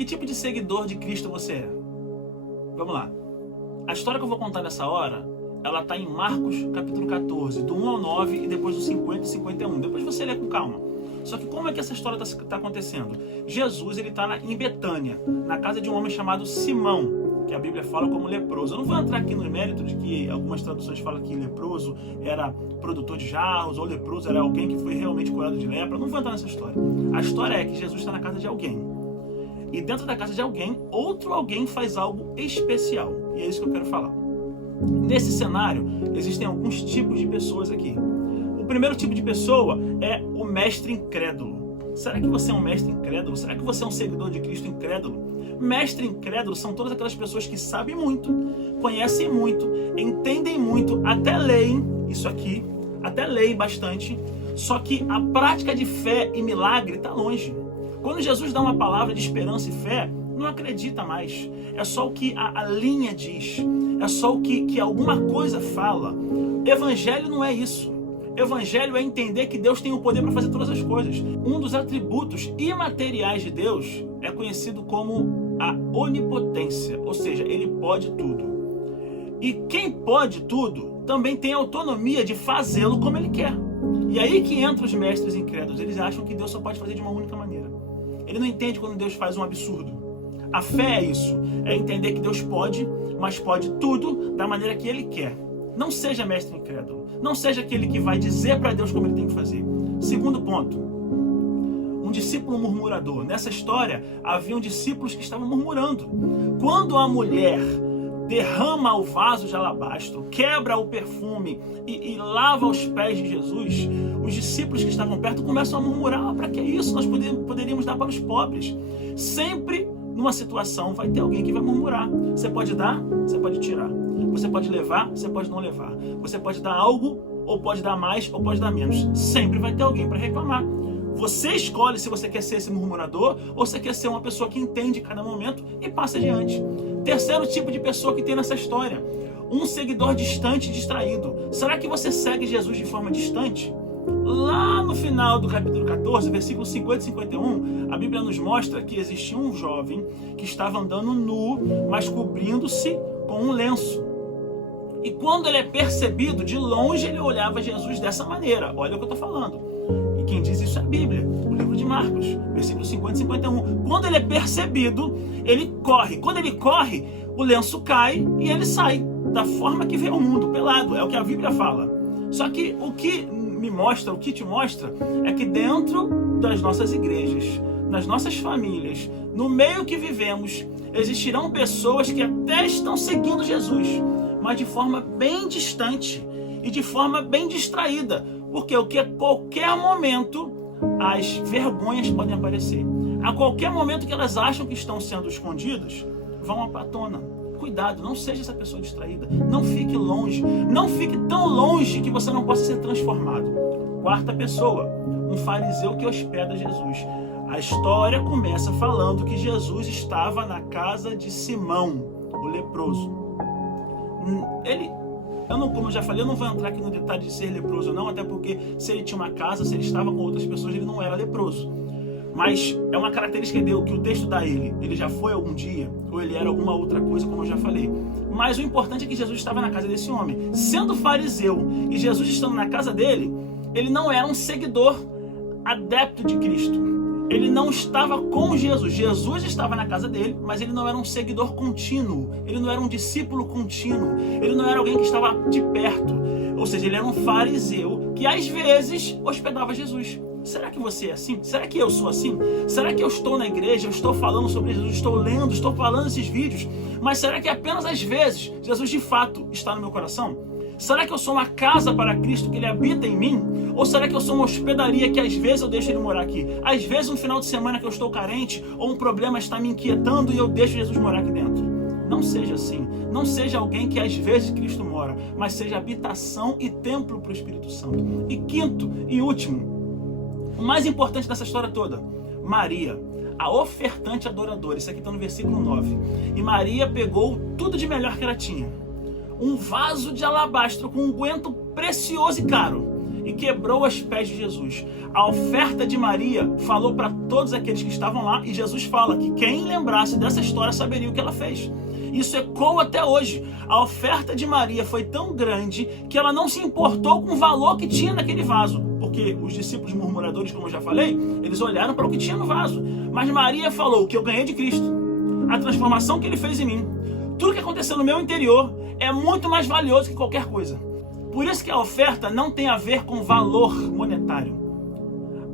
Que tipo de seguidor de Cristo você é? Vamos lá. A história que eu vou contar nessa hora, ela está em Marcos capítulo 14, do 1 ao 9 e depois do 50 e 51. Depois você lê com calma. Só que como é que essa história está acontecendo? Jesus, ele está em Betânia, na casa de um homem chamado Simão, que a Bíblia fala como leproso. Eu não vou entrar aqui no mérito de que algumas traduções falam que leproso era produtor de jarros, ou leproso era alguém que foi realmente curado de lepra. Eu não vou entrar nessa história. A história é que Jesus está na casa de alguém. E dentro da casa de alguém, outro alguém faz algo especial. E é isso que eu quero falar. Nesse cenário, existem alguns tipos de pessoas aqui. O primeiro tipo de pessoa é o mestre incrédulo. Será que você é um mestre incrédulo? Será que você é um seguidor de Cristo incrédulo? Mestre incrédulo são todas aquelas pessoas que sabem muito, conhecem muito, entendem muito, até leem isso aqui, até leem bastante, só que a prática de fé e milagre está longe. Quando Jesus dá uma palavra de esperança e fé, não acredita mais. É só o que a linha diz, é só o que alguma coisa fala. Evangelho não é isso. Evangelho é entender que Deus tem o poder para fazer todas as coisas. Um dos atributos imateriais de Deus é conhecido como a onipotência, ou seja, ele pode tudo. E quem pode tudo também tem autonomia de fazê-lo como ele quer. E aí que entra os mestres incrédulos. Eles acham que Deus só pode fazer de uma única maneira. Ele não entende quando Deus faz um absurdo. A fé é isso, é entender que Deus pode, mas pode tudo da maneira que Ele quer. Não seja mestre incrédulo, não seja aquele que vai dizer para Deus como Ele tem que fazer. Segundo ponto, um discípulo murmurador. Nessa história, haviam discípulos que estavam murmurando. Quando a mulher derrama o vaso de alabastro, quebra o perfume e lava os pés de Jesus, os discípulos que estavam perto começam a murmurar: para que isso? Nós poderíamos dar para os pobres. Sempre numa situação vai ter alguém que vai murmurar. Você pode dar, você pode tirar. Você pode levar, você pode não levar. Você pode dar algo, ou pode dar mais, ou pode dar menos. Sempre vai ter alguém para reclamar. Você escolhe se você quer ser esse murmurador ou se você quer ser uma pessoa que entende cada momento e passa adiante. Terceiro tipo de pessoa que tem nessa história: um seguidor distante e distraído. Será que você segue Jesus de forma distante? Lá no final do capítulo 14, versículos 50 e 51, a Bíblia nos mostra que existia um jovem que estava andando nu, mas cobrindo-se com um lenço. E quando ele é percebido, de longe ele olhava Jesus dessa maneira. Olha o que eu estou falando. E quem diz isso é a Bíblia, o livro de Marcos, versículos 50 e 51. Quando ele é percebido, ele corre. Quando ele corre, o lenço cai e ele sai da forma que veio ao mundo, pelado. É o que a Bíblia fala. Só que o que me mostra, o que te mostra, é que dentro das nossas igrejas, nas nossas famílias, no meio que vivemos, existirão pessoas que até estão seguindo Jesus, mas de forma bem distante e de forma bem distraída. Porque a qualquer momento as vergonhas podem aparecer. A qualquer momento que elas acham que estão sendo escondidas, vão à tona. Cuidado, não seja essa pessoa distraída. Não fique longe. Não fique tão longe que você não possa ser transformado. Quarta pessoa, um fariseu que hospeda Jesus. A história começa falando que Jesus estava na casa de Simão, o leproso. Como eu já falei, eu não vou entrar aqui no detalhe de ser leproso ou não, até porque se ele tinha uma casa, se ele estava com outras pessoas, ele não era leproso. Mas é uma característica dele, que o texto dá ele já foi algum dia, ou ele era alguma outra coisa, como eu já falei. Mas o importante é que Jesus estava na casa desse homem. Sendo fariseu e Jesus estando na casa dele, ele não era um seguidor adepto de Cristo. Ele não estava com Jesus. Jesus estava na casa dele, mas ele não era um seguidor contínuo. Ele não era um discípulo contínuo. Ele não era alguém que estava de perto. Ou seja, ele era um fariseu que às vezes hospedava Jesus. Será que você é assim? Será que eu sou assim? Será que eu estou na igreja, eu estou falando sobre Jesus, estou lendo, estou falando esses vídeos, mas será que apenas às vezes Jesus de fato está no meu coração? Será que eu sou uma casa para Cristo, que Ele habita em mim? Ou será que eu sou uma hospedaria que às vezes eu deixo Ele morar aqui? Às vezes um final de semana que eu estou carente, ou um problema está me inquietando e eu deixo Jesus morar aqui dentro. Não seja assim. Não seja alguém que às vezes Cristo mora, mas seja habitação e templo para o Espírito Santo. E quinto e último, o mais importante dessa história toda, Maria, a ofertante adoradora. Isso aqui está no versículo 9. E Maria pegou tudo de melhor que ela tinha. Um vaso de alabastro com unguento precioso e caro. e quebrou os pés de Jesus. A oferta de Maria falou para todos aqueles que estavam lá, e Jesus fala que quem lembrasse dessa história saberia o que ela fez. Isso ecoa até hoje. A oferta de Maria foi tão grande que ela não se importou com o valor que tinha naquele vaso. Porque os discípulos murmuradores, como eu já falei, eles olharam para o que tinha no vaso. Mas Maria falou: o que eu ganhei de Cristo, a transformação que Ele fez em mim, tudo que aconteceu no meu interior é muito mais valioso que qualquer coisa. Por isso que a oferta não tem a ver com valor monetário.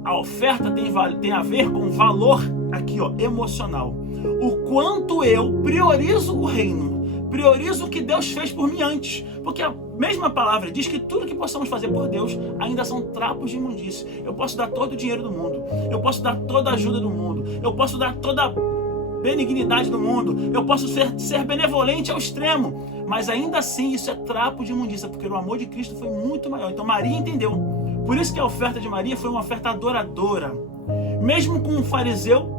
A oferta tem a ver com valor aqui, emocional. O quanto eu priorizo o reino, priorizo o que Deus fez por mim antes. Porque a mesma palavra diz que tudo que possamos fazer por Deus ainda são trapos de imundície. Eu posso dar todo o dinheiro do mundo, eu posso dar toda a ajuda do mundo, eu posso dar toda a benignidade do mundo, eu posso ser benevolente ao extremo, mas ainda assim isso é trapo de imundícia, porque o amor de Cristo foi muito maior. Então Maria entendeu. Por isso que a oferta de Maria foi uma oferta adoradora. Mesmo com um fariseu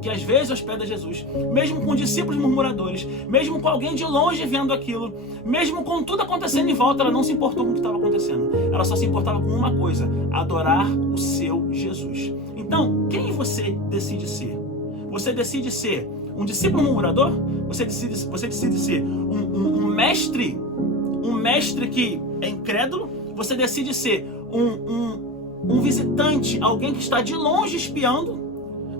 que às vezes hospeda Jesus, mesmo com discípulos murmuradores, mesmo com alguém de longe vendo aquilo, mesmo com tudo acontecendo em volta, ela não se importou com o que estava acontecendo. Ela só se importava com uma coisa: adorar o seu Jesus. Então, quem você decide ser? Você decide ser um discípulo murmurador? Você decide ser um mestre que é incrédulo? Você decide ser um visitante, alguém que está de longe espiando?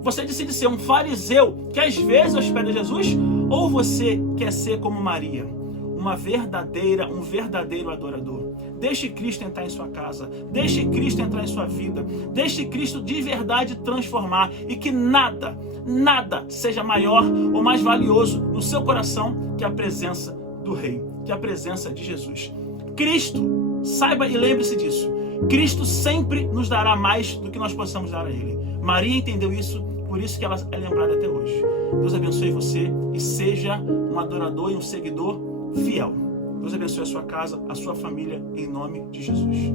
Você decide ser um fariseu que às vezes hospeda Jesus? Ou você quer ser como Maria, um verdadeiro adorador? Deixe Cristo entrar em sua casa, deixe Cristo entrar em sua vida, deixe Cristo de verdade transformar, e que nada seja maior ou mais valioso no seu coração que a presença do Rei, que a presença de Jesus. Cristo, saiba e lembre-se disso, Cristo sempre nos dará mais do que nós possamos dar a Ele. Maria entendeu isso, por isso que ela é lembrada até hoje. Deus abençoe você e seja um adorador e um seguidor fiel. Deus abençoe a sua casa, a sua família, em nome de Jesus.